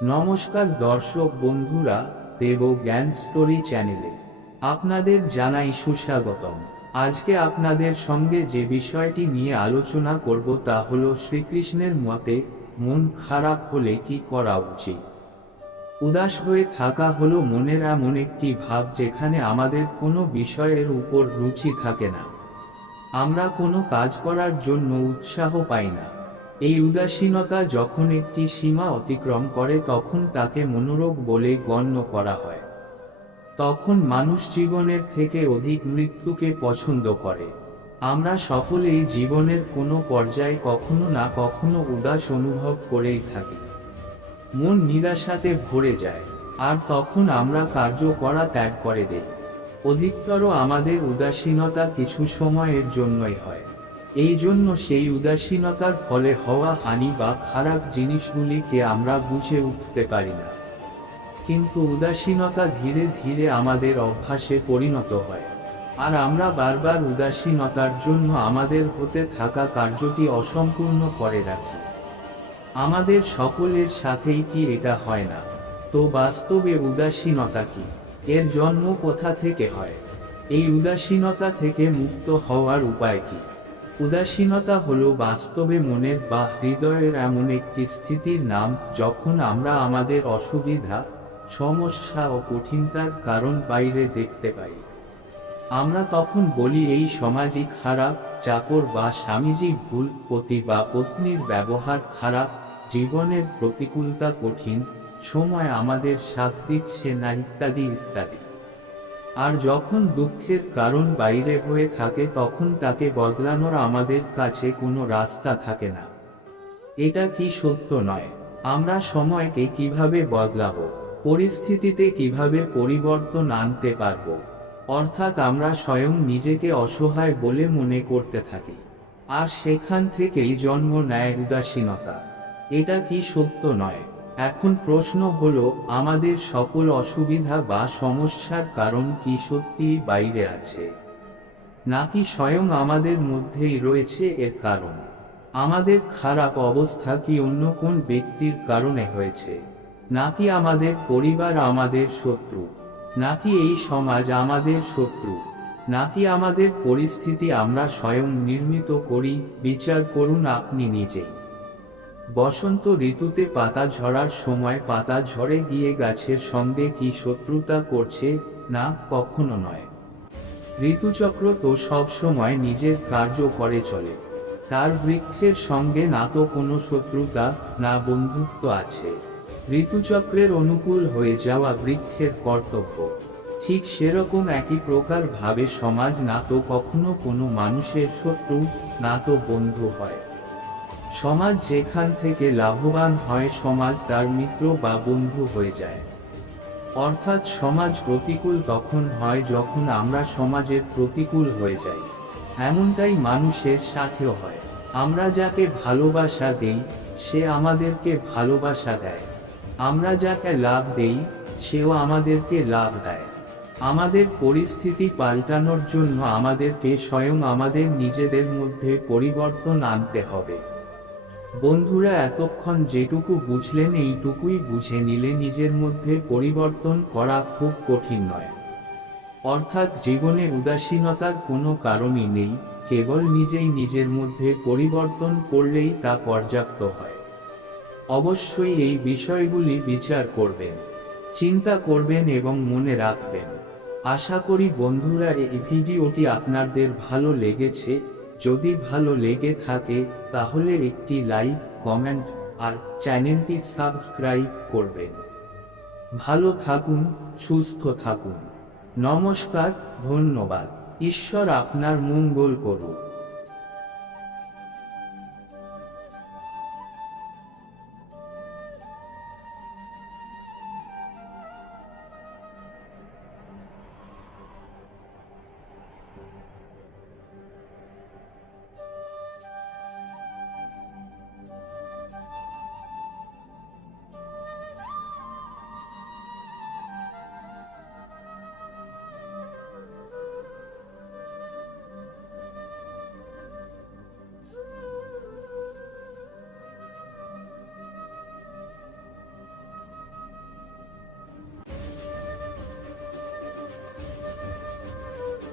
নমস্কার দর্শক বন্ধুরা, দেব জ্ঞান স্টোরি চ্যানেলে আপনাদের জানাই সুস্বাগতম। আজকে আপনাদের সঙ্গে যে বিষয়টি নিয়ে আলোচনা করব তা হলো শ্রীকৃষ্ণের মতে মন খারাপ হলে কি করা উচিত। উদাস হয়ে থাকা হলো মনের এমন একটি ভাব যেখানে আমাদের কোনো বিষয়ের উপর রুচি থাকে না, আমরা কোনো কাজ করার জন্য উৎসাহ পাই না। এই উদাসীনতা যখন একটি সীমা অতিক্রম করে তখন তাকে মনোরোগ বলে গণ্য করা হয়। তখন মানুষ জীবনের থেকে অধিক মৃত্যুকে পছন্দ করে। আমরা সকলেই জীবনের কোনো পর্যায়ে কখনো না কখনো উদাস অনুভব করেই থাকি। মন নিরাশাতে ভরে যায়, আর তখন আমরা কার্য করা ত্যাগ করে দেই। অধিকতর আমাদের উদাসীনতা কিছু সময়ের জন্যই হয়। এই জন্য সেই উদাসীনতার ফলে হওয়া হানি বা খারাপ জিনিসগুলিকে আমরা বুঝে উঠতে পারি না। কিন্তু উদাসীনতা ধীরে ধীরে আমাদের অভ্যাসে পরিণত হয়, আর আমরা বারবার উদাসীনতার জন্য আমাদের হতে থাকা কার্যটি অসম্পূর্ণ করে রাখি। আমাদের সকলের সাথেই কি এটা হয় না? তো বাস্তবে উদাসীনতা কি? এর জন্ম কোথা থেকে হয়? এই উদাসীনতা থেকে মুক্ত হওয়ার উপায় কি? উদাসীনতা হলো বাস্তবে মনের বা হৃদয়ের এমন একটি স্থিতির নাম যখন আমরা আমাদের অসুবিধা, সমস্যা ও কঠিনতার কারণ বাইরে দেখতে পাই। আমরা তখন বলি এই সমাজই খারাপ, চাকর বা স্বামীজি ভুল, পতি বা পত্নীর ব্যবহার খারাপ, জীবনের প্রতিকূলতা কঠিন, সময় আমাদের সাথ দিচ্ছে না, ইত্যাদি ইত্যাদি। আর যখন দুঃখের কারণ বাইরে হয়ে থাকে তখন তাকে বদলানোর আমাদের কাছে কোনো রাস্তা থাকে না। এটা কি সত্য নয়? আমরা সময়কে কিভাবে বদলাবো, পরিস্থিতিতে কিভাবে পরিবর্তন আনতে পারবো? অর্থাৎ আমরা স্বয়ং নিজেকে অসহায় বলে মনে করতে থাকি, আর সেখান থেকেই জন্ম নেয় উদাসীনতা। এটা কি সত্য নয়? এখন প্রশ্ন হলো, আমাদের সকল অসুবিধা বা সমস্যার কারণ কি সত্যিই বাইরে আছে, নাকি স্বয়ং আমাদের মধ্যেই রয়েছে এর কারণ? আমাদের খারাপ অবস্থা কি অন্য কোন ব্যক্তির কারণে হয়েছে, নাকি আমাদের পরিবার আমাদের শত্রু, নাকি এই সমাজ আমাদের শত্রু, নাকি আমাদের পরিস্থিতি আমরা স্বয়ং নির্মিত করি? বিচার করুন আপনি নিজেই। বসন্ত ঋতুতে পাতা ঝরার সময় পাতা ঝরে গিয়ে গাছের সঙ্গে কি শত্রুতা করছে? না, কখনো নয়। ঋতুচক্র তো সব সময় নিজের কার্য করে চলে, তার বৃক্ষের সঙ্গে না তো কোনো শত্রুতা, না বন্ধুত্ব আছে। ঋতুচক্রের অনুকূল হয়ে যাওয়া বৃক্ষের কর্তব্য। ঠিক সেরকম একই প্রকার ভাবে সমাজ না তো কখনো কোনো মানুষের শত্রু, না তো বন্ধু হয়। সমাজ যেখান থেকে লাভবান হয় সমাজ তার মিত্র বা বন্ধু হয়ে যায়। অর্থাৎ সমাজ প্রতিকূল তখন হয় যখন আমরা সমাজের প্রতিকূল হয়ে যাই। এমনটাই মানুষের সাথেও হয়। আমরা যাকে ভালোবাসা দেই সে আমাদেরকে ভালোবাসা দেয়, আমরা যাকে লাভ দেই সেও আমাদেরকে লাভ দেয়। আমাদের পরিস্থিতি পাল্টানোর জন্য আমাদেরকে স্বয়ং আমাদের নিজেদের মধ্যে পরিবর্তন আনতে হবে। বন্ধুরা, এতক্ষণ যেটুকু বুঝলেন এইটুকুই বুঝে নিলে নিজের মধ্যে পরিবর্তন করা খুব কঠিন নয়। অর্থাৎ জীবনে উদাসীনতার কোনো কারণই নেই, কেবল নিজেই নিজের মধ্যে পরিবর্তন করলেই তা পর্যাপ্ত হয়। অবশ্যই এই বিষয়গুলি বিচার করবেন, চিন্তা করবেন এবং মনে রাখবেন। আশা করি বন্ধুরা এই ভিডিওটি আপনাদের ভালো লেগেছে। যদি ভালো লেগে থাকে তাহলে একটি লাইক, কমেন্ট আর চ্যানেলটি সাবস্ক্রাইব করবেন। ভালো থাকুন, সুস্থ থাকুন। নমস্কার, ধন্যবাদ। ঈশ্বর আপনার মঙ্গল করুন।